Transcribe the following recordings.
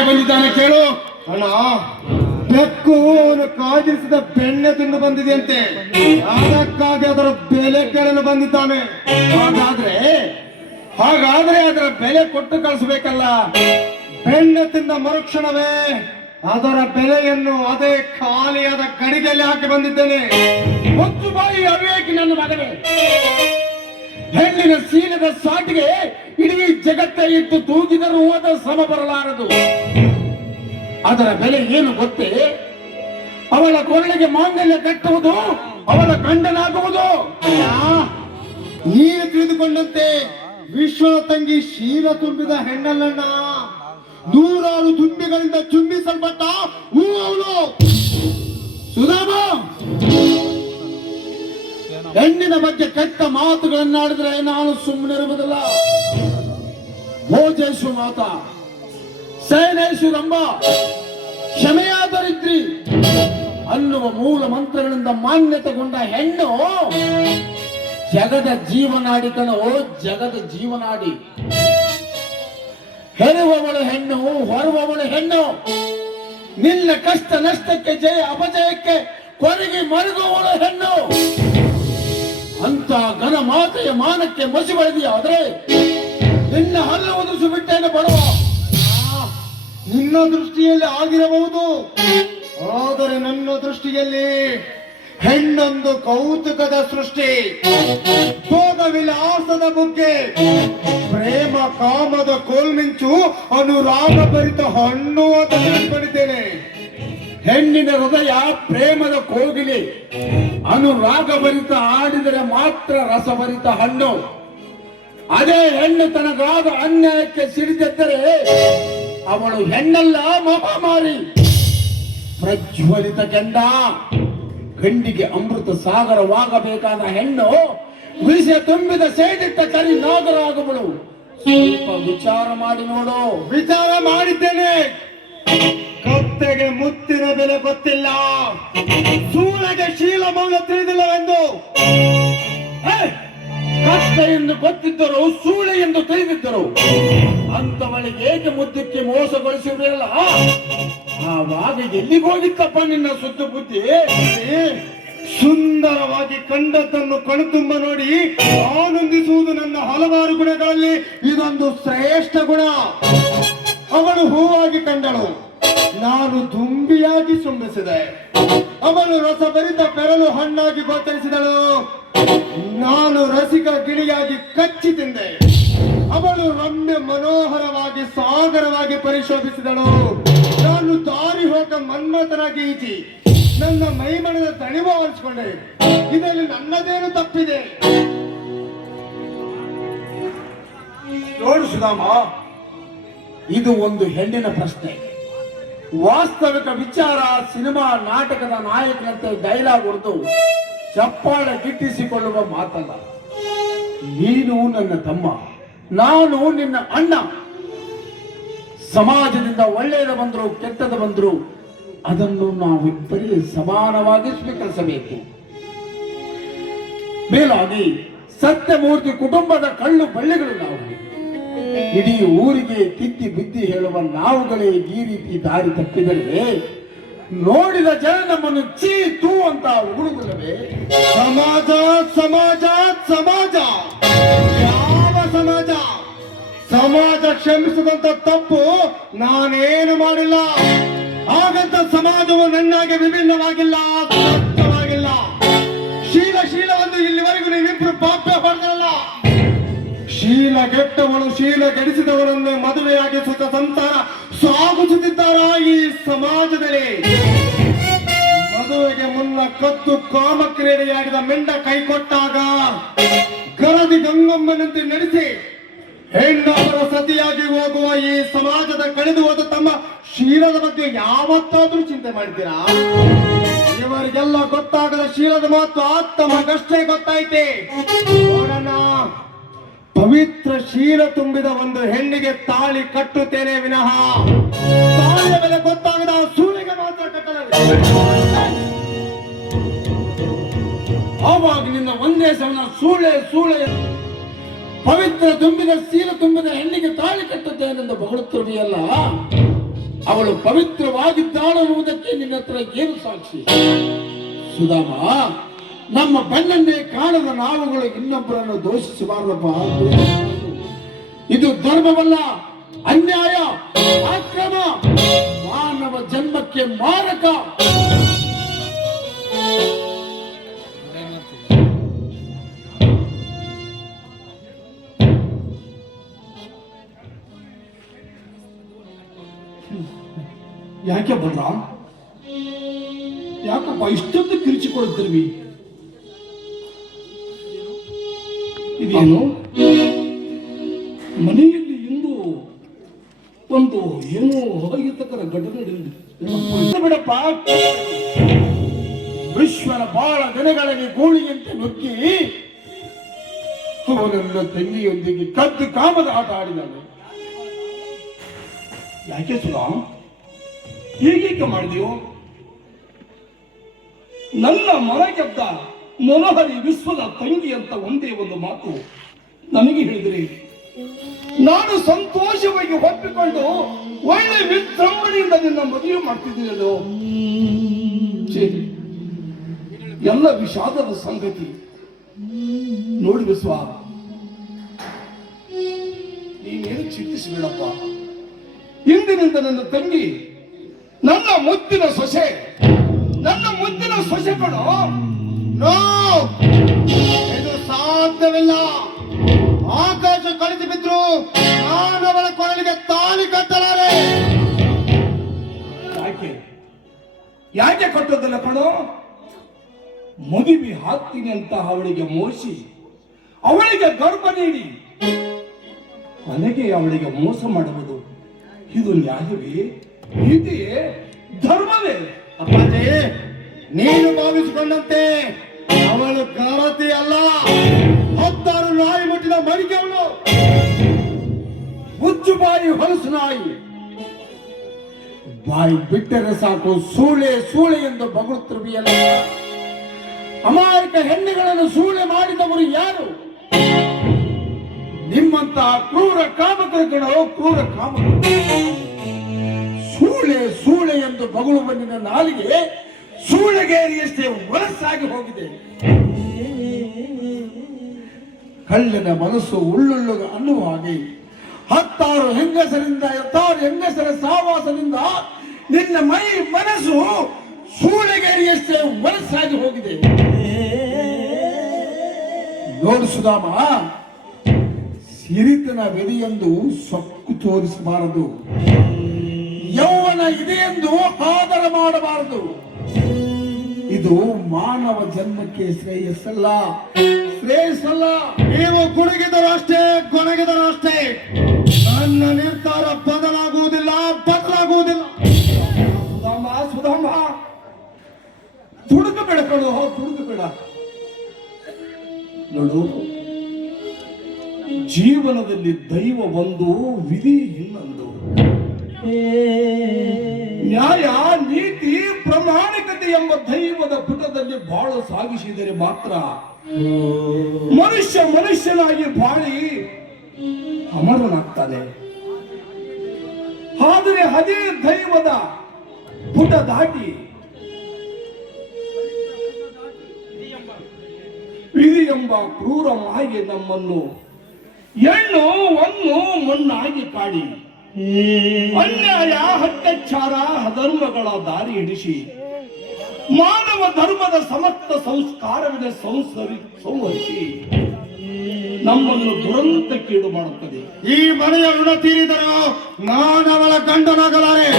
ಯಾಕೆ ಬಂದಿದ್ದಾನೆ ಕೇಳು. ಅಣ್ಣ, ಬೆಕ್ಕು ಅವನು ಕಾದಿರಿಸಿದ ಬೆಣ್ಣೆ ತಿಂದು ಬಂದಿದೆಯಂತೆ, ಅದಕ್ಕಾಗಿ ಅದರ ಬೆಲೆ ಕೇಳಲು ಬಂದಿದ್ದಾನೆ. ಹಾಗಾದ್ರೆ ಅದರ ಬೆಲೆ ಕೊಟ್ಟು ಕಳಿಸ್ಬೇಕಲ್ಲ. ಬೆಣ್ಣೆ ತಿಂದ ಮರುಕ್ಷಣವೇ ಅದರ ಬೆಲೆಯನ್ನು ಅದೇ ಖಾಲಿಯಾದ ಗಡಿಗೆಯಲ್ಲಿ ಹಾಕಿ ಬಂದಿದ್ದೇನೆ. ಹೊತ್ತು ಬಾಯಿ ಅವಿವೇಕಿ ನನ್ನ ಮಗನೇ, ಹೆಣ್ಣಿನ ಸೀಲದ ಸಾಟಿಗೆ ಇಡೀ ಜಗತ್ತೇ ಇಟ್ಟು ತೂಗಿದರೂ ಅದರ ಸಮ ಬರಲಾರದು. ಅದರ ಬೆಲೆ ಏನು ಗೊತ್ತೇ? ಅವಳ ಕೊರಳಿಗೆ ಮಾಂಗಲ್ಯ ಕಟ್ಟುವುದು, ಅವಳ ಗಂಡನಾಗುವುದು. ನೀನು ತಿಳಿದುಕೊಂಡಂತೆ ವಿಶ್ವದ ತಂಗಿ ಶೀಲ ತುಂಬಿದ ಹೆಣ್ಣಲ್ಲಣ್ಣ, ನೂರಾರು ದುಂಬಿಗಳಿಂದ ಚುಂಬಿಸಲ್ಪಟ್ಟ ಹೂ ಅವಳು. ಸುಧಾಮ, ಹೆಣ್ಣಿನ ಬಗ್ಗೆ ಕೆಟ್ಟ ಮಾತುಗಳನ್ನಾಡಿದ್ರೆ ನಾನು ಸುಮ್ಮನಿರುವುದಿಲ್ಲ. ಭೋಜೇಶು ಮಾತಾ, ಸೇನೇಶು ರಂಭ, ಕ್ಷಮೆಯಾದರಿದ್ರಿ ಅನ್ನುವ ಮೂಲ ಮಂತ್ರಗಳಿಂದ ಮಾನ್ಯತೆಗೊಂಡ ಹೆಣ್ಣು ಜಗದ ಜೀವನಾಡಿ ಕಣೋ, ಜಗದ ಜೀವನಾಡಿ. ಹೆರುವವಳು ಹೆಣ್ಣು, ಹೊರುವವಳು ಹೆಣ್ಣು. ನಿನ್ನ ಕಷ್ಟ ನಷ್ಟಕ್ಕೆ, ಜಯ ಅಪಜಯಕ್ಕೆ ಕೊರಗಿ ಮರುಗುವವಳು ಹೆಣ್ಣು. ಅಂತ ಘನ ಮಾತೆಯ ಮಾನಕ್ಕೆ ಮಸಿ ಬಳಿದೆಯಾದ್ರೆ ನಿನ್ನ ಹಲ್ಲು ಉದುರಿಸಿ ಬಿಟ್ಟೇನು ಬಡವ. ನಿನ್ನ ದೃಷ್ಟಿಯಲ್ಲಿ ಆಗಿರಬಹುದು, ಆದರೆ ನನ್ನ ದೃಷ್ಟಿಯಲ್ಲಿ ಹೆಣ್ಣೊಂದು ಕೌತುಕದ ಸೃಷ್ಟಿ, ಭೋಗ ವಿಲಾಸದ ಬುಗ್ಗೆ, ಪ್ರೇಮ ಕಾಮದ ಕೋಲ್ಮಿಂಚು, ಅನುರಾಗ ಭರಿತ ಹಣ್ಣು ಅಂತ ತಿಳ್ಕೊಂಡಿದ್ದೇನೆ. ಹೆಣ್ಣಿನ ಹೃದಯ ಪ್ರೇಮದ ಕೋಗಿಲೆ, ಅನುರಾಗಭರಿತ ಆಡಿದರೆ ಮಾತ್ರ ರಸಭರಿತ ಹಣ್ಣು. ಅದೇ ಹೆಣ್ಣು ತನಗಾದ ಅನ್ಯಾಯಕ್ಕೆ ಸಿಡಿದೆದ್ದರೆ ಅವಳು ಹೆಣ್ಣಲ್ಲ, ಮಹಾಮಾರಿ. ಪ್ರಜ್ವಲಿತ ಕೆಂಡ, ಗಂಡಿಗೆ ಅಮೃತ ಸಾಗರವಾಗಬೇಕಾದ ಹೆಣ್ಣು ವಿಷ ತುಂಬಿದ ಸೇದಿಟ್ಟ ಕರಿ ನಾಗರಾಗುವಳು. ಸ್ವಲ್ಪ ವಿಚಾರ ಮಾಡಿ ನೋಡು. ವಿಚಾರ ಮಾಡಿದ್ದೇನೆ. ಕತ್ತೆಗೆ ಮುತ್ತಿನ ಬೆಲೆ ಗೊತ್ತಿಲ್ಲ, ಸೂಳೆಗೆ ಶೀಲ ಮೌನ ತಿಳಿದಿಲ್ಲವೆಂದು. ಕಷ್ಟ ಎಂದು ಗೊತ್ತಿದ್ದರು, ಸೂಳೆ ಎಂದು ತಿಳಿದಿದ್ದರು. ಅಂತವಳಿಗೆ ಏಕೆ ಮುದ್ದಕ್ಕೆ ಮೋಸಗೊಳಿಸಿರಲಿಲ್ಲ? ಆವಾಗ ಎಲ್ಲಿಗೋಗಿತ್ತಪ್ಪ ನಿನ್ನ ಸುತ್ತು ಬುದ್ಧಿ? ಸುಂದರವಾಗಿ ಕಂಡದ್ದನ್ನು ಕಣ್ತುಂಬ ನೋಡಿ ಆನಂದಿಸುವುದು ನನ್ನ ಹಲವಾರು ಗುಣಗಳಲ್ಲಿ ಇದೊಂದು ಶ್ರೇಷ್ಠ ಗುಣ. ಅವಳು ಹೂವಾಗಿ ಕಂಡಳು, ನಾನು ದುಂಬಿಯಾಗಿ ಸುಂಬಿಸಿದೆ. ಅವಳು ರಸಭರಿತ ಬೆರಳು ಹಣ್ಣಾಗಿ ಗೋಚರಿಸಿದಳು, ನಾನು ರಸಿಕ ಗಿಳಿಯಾಗಿ ಕಚ್ಚಿ ತಿಂದೆ. ಅವಳು ರಮ್ಯ ಮನೋಹರವಾಗಿ ಸಾಗರವಾಗಿ ಪರಿಶೋಭಿಸಿದಳು, ನಾನು ದಾರಿ ಹೋಗ ಮನ್ಮಥನಾಗಿ ಈಜಿ ನನ್ನ ಮೈಮಣದ ತಣಿವು ಆರಿಸಿಕೊಂಡೆ. ಇದರಲ್ಲಿ ನನ್ನದೇನು ತಪ್ಪಿದೆ? ನೋಡು ಸುಧಾಮ, ಇದು ಒಂದು ಹೆಣ್ಣಿನ ಪ್ರಶ್ನೆ. ವಾಸ್ತವಿಕ ವಿಚಾರ ಸಿನಿಮಾ ನಾಟಕದ ನಾಯಕನಂತೆ ಡೈಲಾಗ್ ಹೊಡೆದು ಚಪ್ಪಾಳೆ ಗಿಟ್ಟಿಸಿಕೊಳ್ಳುವ ಮಾತಲ್ಲ. ನೀನು ನನ್ನ ತಮ್ಮ, ನಾನು ನಿನ್ನ ಅಣ್ಣ. ಸಮಾಜದಿಂದ ಒಳ್ಳೆಯದ ಬಂದ್ರು ಕೆಟ್ಟದ ಬಂದ್ರು ಅದನ್ನು ನಾವಿಬ್ಬರೇ ಸಮಾನವಾಗಿ ಸ್ವೀಕರಿಸಬೇಕು. ಮೇಲಾಗಿ ಸತ್ಯಮೂರ್ತಿ ಕುಟುಂಬದ ಕಳ್ಳು ಬಳ್ಳಿಗಳು ನಾವು. ಇಡೀ ಊರಿಗೆ ತಿದ್ದಿ ಬುದ್ಧಿ ಹೇಳುವ ನಾವುಗಳೇ ಈ ರೀತಿ ದಾರಿ ತಪ್ಪಿದರೆ ನೋಡಿದ ಜನ ನಮ್ಮನ್ನು ಚೀ ತೂ ಅಂತ ಉಗುಳುವುದಿಲ್ಲವೇ? ಸಮಾಜ ಸಮಾಜ ಸಮಾಜ, ಯಾವ ಸಮಾಜ? ಸಮಾಜ ಕ್ಷಮಿಸದಂತ ತಪ್ಪು ನಾನೇನು ಮಾಡಿಲ್ಲ. ಹಾಗಂತ ಸಮಾಜವು ನನ್ನಾಗೆ ವಿಭಿನ್ನವಾಗಿಲ್ಲ, ಸ್ಪಷ್ಟವಾಗಿಲ್ಲ. ಶೀಲವನ್ನು ಇಲ್ಲಿವರೆಗೂ ನೀವಿಬ್ರು ಪಾಪ್ಯ ಪಡೆದಲ್ಲ. ಶೀಲ ಗೆಟ್ಟವಳು ಶೀಲ ಗೆಡಿಸಿದವರನ್ನು ಮದುವೆಯಾಗಿ ಸುತ್ತ ಸಂಸಾರ ಸಾಗಿಸುತ್ತಿದ್ದಾರ ಈ ಸಮಾಜದಲ್ಲಿ? ಮದುವೆಗೆ ಮುನ್ನ ಕದ್ದು ಕಾಮಕ್ರೀಡೆಯಾಗಿದ ಮೆಂಡ ಕೈ ಕೊಟ್ಟಾಗ ಗರದಿ ಗಂಗಮ್ಮನಂತೆ ನಡೆಸಿ ಹೆಣ್ಣವರ ಸತಿಯಾಗಿ ಹೋಗುವ ಈ ಸಮಾಜದ ಕಳೆದು ಹೋದ ತಮ್ಮ ಶೀಲದ ಬಗ್ಗೆ ಯಾವತ್ತಾದ್ರೂ ಚಿಂತೆ ಮಾಡಿದ್ದೀರಾ? ಇವರಿಗೆಲ್ಲ ಗೊತ್ತಾಗದ ಶೀಲದ ಮಾತು ತಮಗಷ್ಟೇ ಗೊತ್ತೈತೆ. ನೋಡೋಣ, ಪವಿತ್ರ ಶೀಲ ತುಂಬಿದ ಒಂದು ಹೆಣ್ಣಿಗೆ ತಾಳಿ ಕಟ್ಟುತ್ತೇನೆ ವಿನಃ ತಾಳಿಯ ಬೆಲೆ ಗೊತ್ತಾಗದ ಸೂಳಿಗೆ ಮಾತ್ರ ಕಟ್ಟಲಾಗಿದೆ. ಆವಾಗ ನಿನ್ನ ಒಂದೇ ಸವನ ಸೂಳೆ ಸೂಳೆ ಪವಿತ್ರ ತುಂಬಿದ ಶೀಲ ತುಂಬಿದ ಹೆಣ್ಣಿಗೆ ತಾಳಿ ಕಟ್ಟುತ್ತೇನೆಂದು ಹೊಗಳುತ್ತಿರುವೆಯಲ್ಲ, ಅವಳು ಪವಿತ್ರವಾಗಿದ್ದಾಳೆನ್ನುವುದಕ್ಕೆ ನಿನ್ನ ಹತ್ರ ಏನು ಸಾಕ್ಷಿ? ಸುಧಾಮ, ನಮ್ಮ ಬೆನ್ನನ್ನೇ ಕಾಣದ ನಾವುಗಳು ಇನ್ನೊಬ್ಬರನ್ನು ದೋಷಿಸಬಾರದಪ್ಪ. ಇದು ಧರ್ಮವಲ್ಲ, ಅನ್ಯಾಯ, ಅಕ್ರಮ, ಮಾನವ ಜನ್ಮಕ್ಕೆ ಮಾರಕ. ಯಾಕೆ ಬಂದ್ರ? ಯಾಕಪ್ಪ ಇಷ್ಟೊಂದು ಕಿರಿಚಿಕೊಳ್ತಿರ್ವಿ? ಇದೇನು ಮನೆಯಲ್ಲಿ ಇಂದು ಒಂದು ಏನೋ ಅಹಿತಕರ ಘಟನೆ ಬಿಡಪ್ಪ. ವಿಶ್ವನ ಬಹಳ ದಿನಗಳಲ್ಲಿ ಗೂಳಿಯಂತೆ ನುಗ್ಗಿ ಅವನನ್ನ ತಂಗಿಯೊಂದಿಗೆ ಕದ್ದು ಕಾಮದ ಆಟ ಆಡಿದಾನೆ. ಯಾಕೆ ಸುಧಾ ಹೀಗೇಕೆ ಮಾಡಿದೆಯೋ? ನನ್ನ ಮನ ಗೆದ್ದ ಮನೋಹರಿ ವಿಶ್ವದ ತಂಗಿ ಅಂತ ಒಂದೇ ಒಂದು ಮಾತು ನನಗೆ ಹೇಳಿದರೆ ನಾನು ಸಂತೋಷವಾಗಿ ಒಪ್ಪಿಕೊಂಡು ಒಳ್ಳೆ ವಿಜೃಂಭಣೆಯಿಂದ ನಿನ್ನ ಮದುವೆ ಮಾಡ್ತಿದ್ದೀನಲ್ಲೋ. ಎಲ್ಲ ವಿಷಾದದ ಸಂಗತಿ. ನೋಡಿ ವಿಶ್ವ, ನೀನೇನು ಚಿಂತಿಸಬೇಡಪ್ಪ. ಇಂದಿನಿಂದ ನನ್ನ ತಂಗಿ ನನ್ನ ಮುದ್ದಿನ ಸೊಸೆ, ನನ್ನ ಮುದ್ದಿನ ಸೊಸೆ ಕಣೋ. ನೋ, ಇದು ಸಾಧ್ಯವಿಲ್ಲ. ಆಕಾಶ ಕಳಿಸಿ ಬಿದ್ರು ನಾನು ಅವಳ ಕೊರಳಿಗೆ ತಾಳಿ ಕಟ್ಟಲಾರೆ. ಯಾಕೆ ಯಾಕೆ ಕಟ್ಟೋದಿಲ್ಲ ಕಣೋ? ಮದುವೆ ಹಾಕ್ತೀನಿ ಅಂತ ಅವಳಿಗೆ ಮೋಸಿ ಅವಳಿಗೆ ಗರ್ಭ ನೀಡಿ ಕೊನೆಗೆ ಅವಳಿಗೆ ಮೋಸ ಮಾಡುವುದು ಇದು ನ್ಯಾಯವೇ? ಇದೆಯೇ ಧರ್ಮವೇ? ಅಪ್ಪಾಜಿ, ನೀನು ಭಾವಿಸಿಕೊಂಡಂತೆ ಅವಳು ಗರತಿ ಅಲ್ಲ, 16 ನಾಯಿ ಮುಟ್ಟಿದ ಮಡಿಕೆ ಅವಳು. ಮುಚ್ಚು ಬಾಯಿ, ಹೊಲಸು ನಾಯಿ. ಬಾಯಿ ಬಿಟ್ಟರೆ ಸಾಕು ಸೂಳೆ ಸೂಳೆ ಎಂದು ಬಗುಳುತ್ತಿರುವೆಯಲ್ಲ. ಅಮಾಯಕ ಹೆಣ್ಣುಗಳನ್ನು ಸೂಳೆ ಮಾಡಿದವರು ಯಾರು? ನಿಮ್ಮಂತಹ ಕ್ರೂರ ಕಾಮಕರು ಕಣೋ, ಕ್ರೂರ ಕಾಮಕರು. ಸೂಳೆ ಸೂಳೆ ಎಂದು ಬಗುಳುವ ನಿನ್ನ ನಾಲಿಗೆ ಸೂಳೆಗೇರಿಯಷ್ಟೇ ವಲಸಾಗಿ ಹೋಗಿದೆ. ಕಳ್ಳನ ಮನಸ್ಸು ಉಳ್ಳುಳ್ಳು ಅನ್ನುವ ಹಾಗೆ 16 ಹೆಂಗಸರಿಂದ 16 ಹೆಂಗಸರ ಸಹವಾಸದಿಂದ ನಿನ್ನ ಮೈ ಮನಸ್ಸು ಸೂಳೆಗೇರಿಯಷ್ಟೇ ವಲಸಾಗಿ ಹೋಗಿದೆ. ನೋಡು ಸುಧಾಮ, ಸಿರಿತನ ವಿಧಿಯೆಂದು ಸೊಕ್ಕು ತೋರಿಸಬಾರದು, ಯೌವನ ಇದೆಯೆಂದು ಆದರ ಮಾಡಬಾರದು. ಇದು ಮಾನವ ಜನ್ಮಕ್ಕೆ ಶ್ರೇಯಸ್ಸಲ್ಲ, ಶ್ರೇಯಸ್ಸಲ್ಲ. ನೀವು ಗುಡುಗಿದರು ಅಷ್ಟೇ, ಗೊಣಗಿದರು ಅಷ್ಟೇ. ನನ್ನ ನಿರ್ಧಾರ ಬದಲಾಗುವುದಿಲ್ಲ, ಬದಲಾಗುವುದಿಲ್ಲ. ಸುಧಾಮ, ಸುಧಾಮ, ತುಡುಕಬೇಡ ಕಣೋ, ತುಡುಕಬೇಡ. ನೋಡು, ಜೀವನದಲ್ಲಿ ದೈವ ಒಂದು, ವಿಧಿ ಇನ್ನೊಂದು. ನ್ಯಾಯ, ನೀತಿ, ಪ್ರಾಮಾಣಿಕತೆ ಎಂಬ ದೈವದ ಪುಟದಲ್ಲಿ ಬಾಳು ಸಾಗಿಸಿದರೆ ಮಾತ್ರ ಮನುಷ್ಯ ಮನುಷ್ಯನಾಗಿ ಬಾಳಿ ಅಮರನಾಗ್ತಾನೆ. ಆದರೆ ಅದೇ ದೈವದ ಪುಟ ದಾಟಿ ವಿಧಿ ಎಂಬ ಕ್ರೂರ ಮಾಯೆ ನಮ್ಮನ್ನು ಹೆಣ್ಣು ಒಂದು ಮಣ್ಣಾಗಿ ಕಾಡಿ ಅನ್ಯಾಯ, ಅತ್ಯಾಚಾರ, ಅಧರ್ಮಗಳ ದಾರಿ ಹಿಡಿಸಿ ಮಾನವ ಧರ್ಮದ ಸಮಸ್ತ ಸಂಸ್ಕಾರವಿದ ಸಂಹರಿಸಿ ನಮ್ಮನ್ನು ದುರಂತಕ್ಕೀಡು ಮಾಡುತ್ತದೆ. ಈ ಮನೆಯ ಋಣ ತೀರಿದರೂ ನಾನು ಅವಳ ಗಂಡನಾಗಲಾರೆ.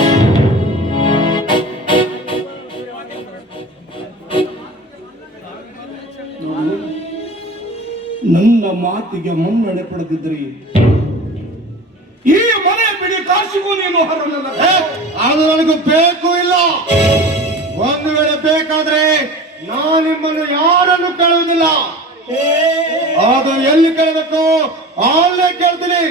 ನನ್ನ ಮಾತಿಗೆ ಮನ್ನಣೆ ಪಡೆದಿದ್ರಿ ಈ ಮನೆ ಬಿಡಿ ಕಾಶಿಗೂ ನೀನು ಹೊರನಲ್ಲ. ಅದು ನನಗೂ ಬೇಕು ಇಲ್ಲ. ಒಂದು ವೇಳೆ ಬೇಕಾದ್ರೆ ನಾನು ನಿಮ್ಮನ್ನು ಯಾರನ್ನು ಕೇಳುವುದಿಲ್ಲ. ಅದು ಎಲ್ಲಿ ಕೇಳಬೇಕು ಅಲ್ಲೇ ಕೇಳ್ತೀನಿ.